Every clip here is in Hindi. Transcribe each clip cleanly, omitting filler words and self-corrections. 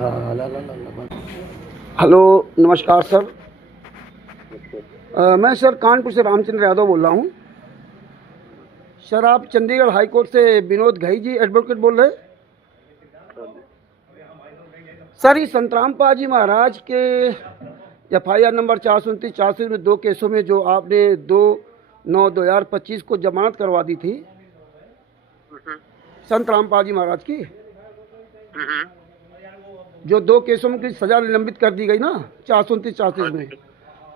हाँ, हेलो, नमस्कार सर। मैं सर कानपुर से रामचंद्र यादव बोल रहा हूँ। सर आप चंडीगढ़ हाई कोर्ट से विनोद घई जी एडवोकेट बोल रहे हैं? सर ये संतराम पाजी महाराज के FIR नंबर 429 में 2 केसों में जो आपने 2/9/2025 को जमानत करवा दी थी संतराम पाजी महाराज की, जो 2 केसों में की सजा निलंबित कर दी गई ना 429 में,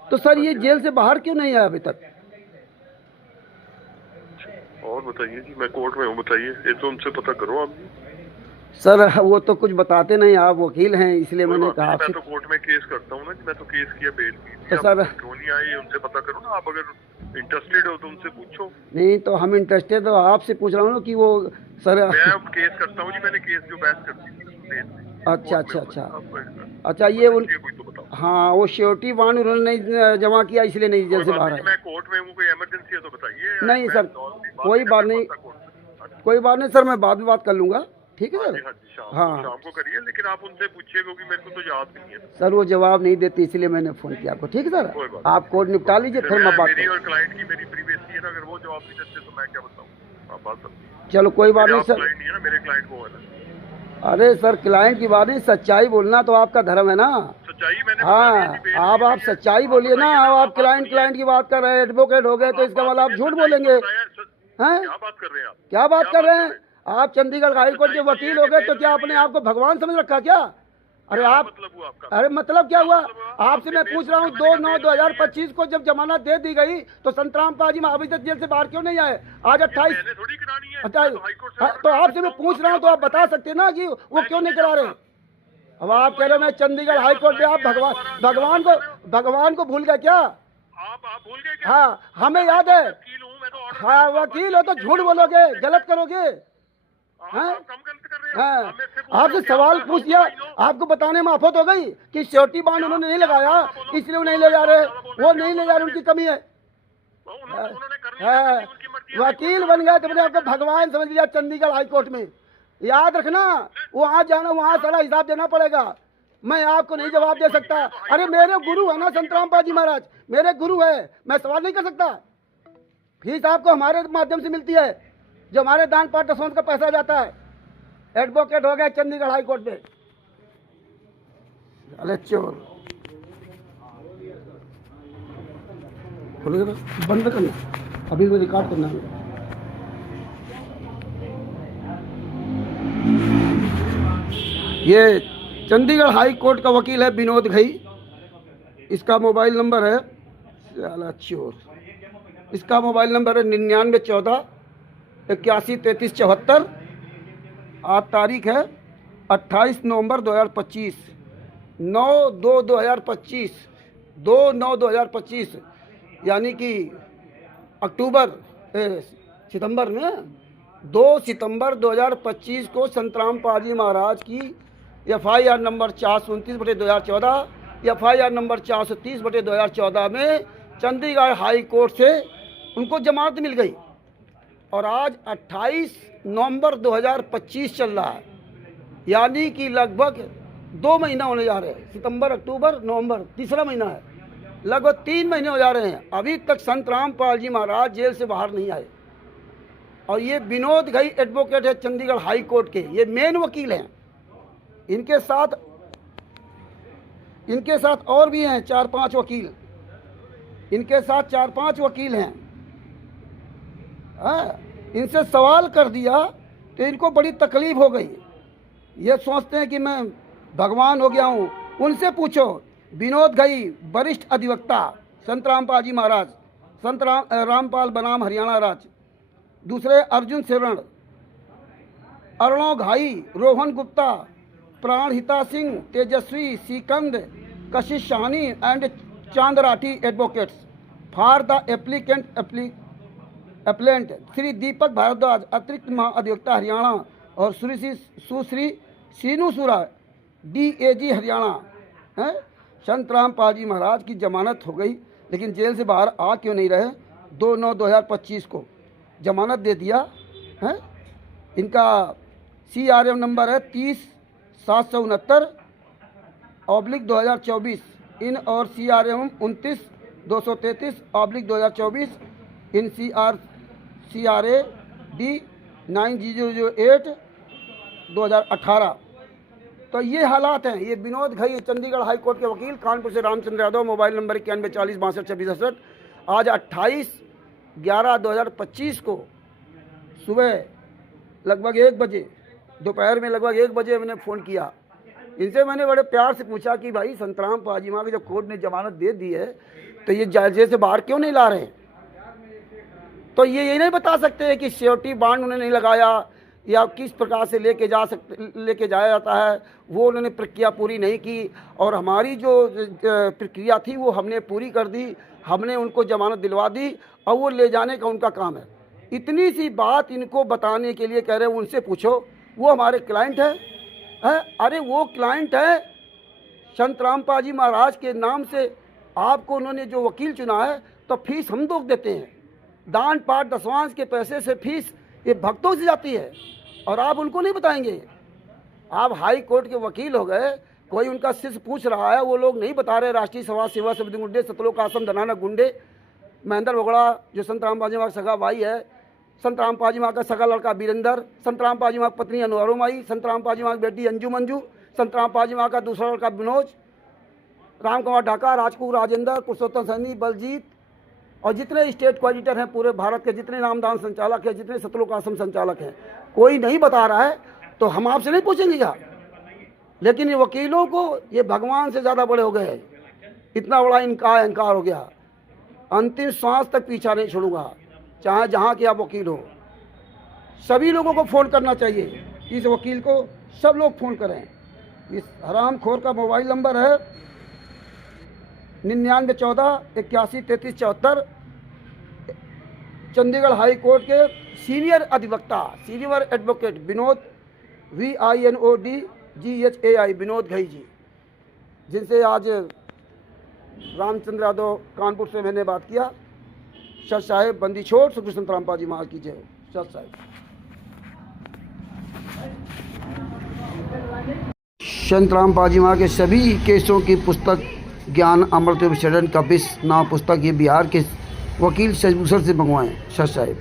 तो सर ये जेल से बाहर क्यों नहीं आया अभी तक? और बताइए जी, मैं कोर्ट में हूँ, बताइए। ये तो उनसे पता करो आप। सर वो तो कुछ बताते नहीं, आप वकील हैं इसलिए मैंने कहा मैं तो कोर्ट में केस करता हूँ ना, मैं तो केस किया, बेल की। तो सर क्यों नहीं आए उनसे पता करो ना। आप अगर इंटरेस्टेड हो तो उनसे पूछो। नहीं तो हम इंटरेस्टेड, तो आपसे पूछ रहा हूँ कि वो सर मैं अब केस करता हूँ जी, मैंने केस जो बहस कर दी थी। अच्छा ये उन हाँ वो श्योरिटी बॉन्ड उन्होंने नहीं जमा किया इसलिए नहीं जेल से बाहर आए। मैं कोर्ट में हूँ, कोई इमरजेंसी है तो बताइए। नहीं सर कोई बात नहीं सर, मैं बाद में बात कर लूँगा, ठीक है सर। हाँ शाम को करिए, लेकिन आप उनसे पूछिए क्योंकि मेरे को तो याद नहीं है सर, वो जवाब नहीं देती इसलिए मैंने फ़ोन किया आपको, ठीक है सर। आप कोर्ट निपटा लीजिए फिर मैं बात मेरी और क्लाइंट की मेरी प्रीवियसली है ना, अगर वो जवाब नहीं देते तो मैं क्या बताऊँ। आप बात समझिए। चलो कोई बात नहीं सर। क्लाइंट नहीं है ना, मेरे क्लाइंट को है ना। अरे सर क्लाइंट की बात नहीं, सच्चाई बोलना तो आपका धर्म है ना। सच्चाई मैंने हाँ आप सच्चाई बोलिए ना। आप क्लाइंट की बात कर रहे हैं, एडवोकेट हो गए तो इसका मतलब आप झूठ बोलेंगे हैं? क्या बात कर रहे हैं आप? क्या बात कर रहे हैं आप? चंडीगढ़ हाई कोर्ट के वकील हो गए तो क्या आपने आपको भगवान समझ रखा क्या? अरे आप अरे मतलब क्या हुआ? आपसे मैं पूछ रहा हूँ 2/9/2025 को जब जमानत दे दी गई तो संतराम पाजी अभी तक जेल से बाहर क्यों नहीं आए? आज 28 तो आपसे मैं पूछ रहा हूँ तो आप बता सकते हैं ना कि वो क्यों नहीं करा रहे? अब आप कह रहे हैं मैं चंडीगढ़ हाई कोर्ट में, आप भगवान को भूल गए क्या? आप भूल गए क्या? हाँ हमें याद है। हाँ वकील हो तो झूठ बोलोगे, गलत करोगे। हाँ आपसे सवाल पूछ दिया, आपको बताने में आफत हो गई कि श्योरिटी बॉन्ड उन्होंने नहीं लगाया इसलिए वो नहीं ले जा रहे। वो नहीं ले जा रहे, उनकी कमी है। वकील बन गया तो मैंने आपको भगवान समझ लिया चंडीगढ़ हाई कोर्ट में। याद रखना, वहाँ जाना, वहाँ सारा हिसाब देना पड़ेगा। मैं आपको नहीं जवाब दे सकता। अरे मेरे गुरु है ना संतराम पाजी महाराज, मेरे गुरु है, मैं सवाल नहीं कर सकता। फीस आपको हमारे माध्यम से मिलती है, जो हमारे दान पात्र का पैसा जाता है। एडवोकेट हो गए चंडीगढ़ हाई कोर्ट में। अरे चोर बंद करना, अभी वो रिकॉर्ड करना है। ये चंडीगढ़ हाई कोर्ट का वकील है विनोद घई। इसका मोबाइल नंबर है चोर, इसका मोबाइल नंबर है 9914 813374। आज तारीख है 28 नवंबर 2025, 9/2/2025, 2/9/2025 यानी कि सितंबर में 2 सितंबर 2025 को संतराम पाजी महाराज की FIR नंबर 429/2014, FIR नंबर 430/2014 में चंडीगढ़ हाई कोर्ट से उनको जमानत मिल गई। और आज 28 नवंबर 2025 चल रहा है, यानी कि लगभग 2 महीना होने जा रहे हैं। सितंबर, अक्टूबर, नवंबर, तीसरा महीना है, लगभग 3 महीने हो जा रहे हैं। अभी तक संतराम पाल जी महाराज जेल से बाहर नहीं आए। और ये विनोद घई एडवोकेट है चंडीगढ़ हाई कोर्ट के, ये मेन वकील हैं। इनके साथ और भी हैं 4-5 वकील, इनके साथ 4-5 वकील हैं। इनसे सवाल कर दिया तो इनको बड़ी तकलीफ हो गई। ये सोचते हैं कि मैं भगवान हो गया हूँ। उनसे पूछो, विनोद घई वरिष्ठ अधिवक्ता संतराम पाजी महाराज, संत रामपाल बनाम हरियाणा राज्य। दूसरे अर्जुन सिरण, अर्णव घाई, Rohan Gupta, Pranahita Singh, Tejasvi Sikand, Kashish Shahni and Chandrathi advocates for the appellant Shri Deepak Bhardwaj अतिरिक्त महाअधिवक्ता हरियाणा और सुश्री सीनू सुरा DAG हरियाणा। संतराम पाजी महाराज की जमानत हो गई लेकिन जेल से बाहर आ क्यों नहीं रहे? 2/9/2025 को जमानत दे दिया है। इनका CRM नंबर है 30 769 2024 इन और CRM 29/233/2024 इन CRA D 9008/2018। तो ये हालात हैं। ये विनोद घई चंडीगढ़ हाई कोर्ट के वकील, कानपुर से रामचंद्र यादव, मोबाइल नंबर 9140626268। आज 28/11/2025 को सुबह लगभग 1 बजे, दोपहर में लगभग 1 बजे मैंने फ़ोन किया। इनसे मैंने बड़े प्यार से पूछा कि भाई संतराम पाजीमा की जब कोर्ट ने जमानत दे दी है तो ये जेल से बाहर क्यों नहीं ला रहे? तो ये नहीं बता सकते हैं कि सिक्योरिटी बांड उन्होंने नहीं लगाया या किस प्रकार से लेके जाया जाता है, वो उन्होंने प्रक्रिया पूरी नहीं की। और हमारी जो प्रक्रिया थी वो हमने पूरी कर दी, हमने उनको जमानत दिलवा दी और वो ले जाने का उनका काम है। इतनी सी बात इनको बताने के लिए कह रहे हैं उनसे पूछो, वो हमारे क्लाइंट है? अरे वो क्लाइंट है, संतराम पाजी महाराज के नाम से आपको उन्होंने जो वकील चुना है, तो फीस हम लोग देते हैं। दान पाठ दसवांश के पैसे से फीस ये भक्तों से जाती है और आप उनको नहीं बताएंगे। आप हाई कोर्ट के वकील हो गए, कोई उनका शिष्य पूछ रहा है, वो लोग नहीं बता रहे। राष्ट्रीय समाज सेवा समिति गुंडे, सतलोक आश्रम धनाना गुंडे, महेंद्र बगड़ा जो संतराम पाजीमा का सगा भाई है, संतराम पाजीमा का सगा लड़का वीरेंद्र, संतराम पाजीमा की पत्नी अनुरुमाई, संतराम पाजीमा की बेटी अंजू मंजू, संतराम पाजीमा का दूसरा लड़का विनोज, राम कुमार ढाका, राजकुमार राजेंद्र, पुरुषोत्तम सैनी, बलजीत और जितने स्टेट कोऑर्डिनेटर हैं पूरे भारत के, जितने नामदान संचालक हैं, जितने सतलोक आश्रम संचालक हैं, कोई नहीं बता रहा है तो हम आपसे नहीं पूछेंगे क्या? लेकिन ये वकीलों को ये भगवान से ज़्यादा बड़े हो गए हैं। इतना बड़ा इनका अहंकार हो गया, अंतिम श्वास तक पीछा नहीं छोड़ूंगा, चाहे जहाँ के आप वकील हो। सभी लोगों को फ़ोन करना चाहिए, इस वकील को सब लोग फ़ोन करें। इस हराम खोर का मोबाइल नंबर है 9914813374। चंडीगढ़ हाई कोर्ट के सीनियर अधिवक्ता, senior advocate Vinod VINODGHAI Vinod Ghai ji, जिनसे आज रामचंद्र यादव कानपुर से मैंने बात किया। सत साहेब बंदी छोड़ सुखी संतराम पाजी महाराज की जय। सत साहेब। संतराम पाजी महाराज के सभी केसों की पुस्तक ज्ञान अमृत विचरण का 20 नाम पुस्तक ये बिहार के वकील शशिभूषण से मंगवाएं। सत साहेब।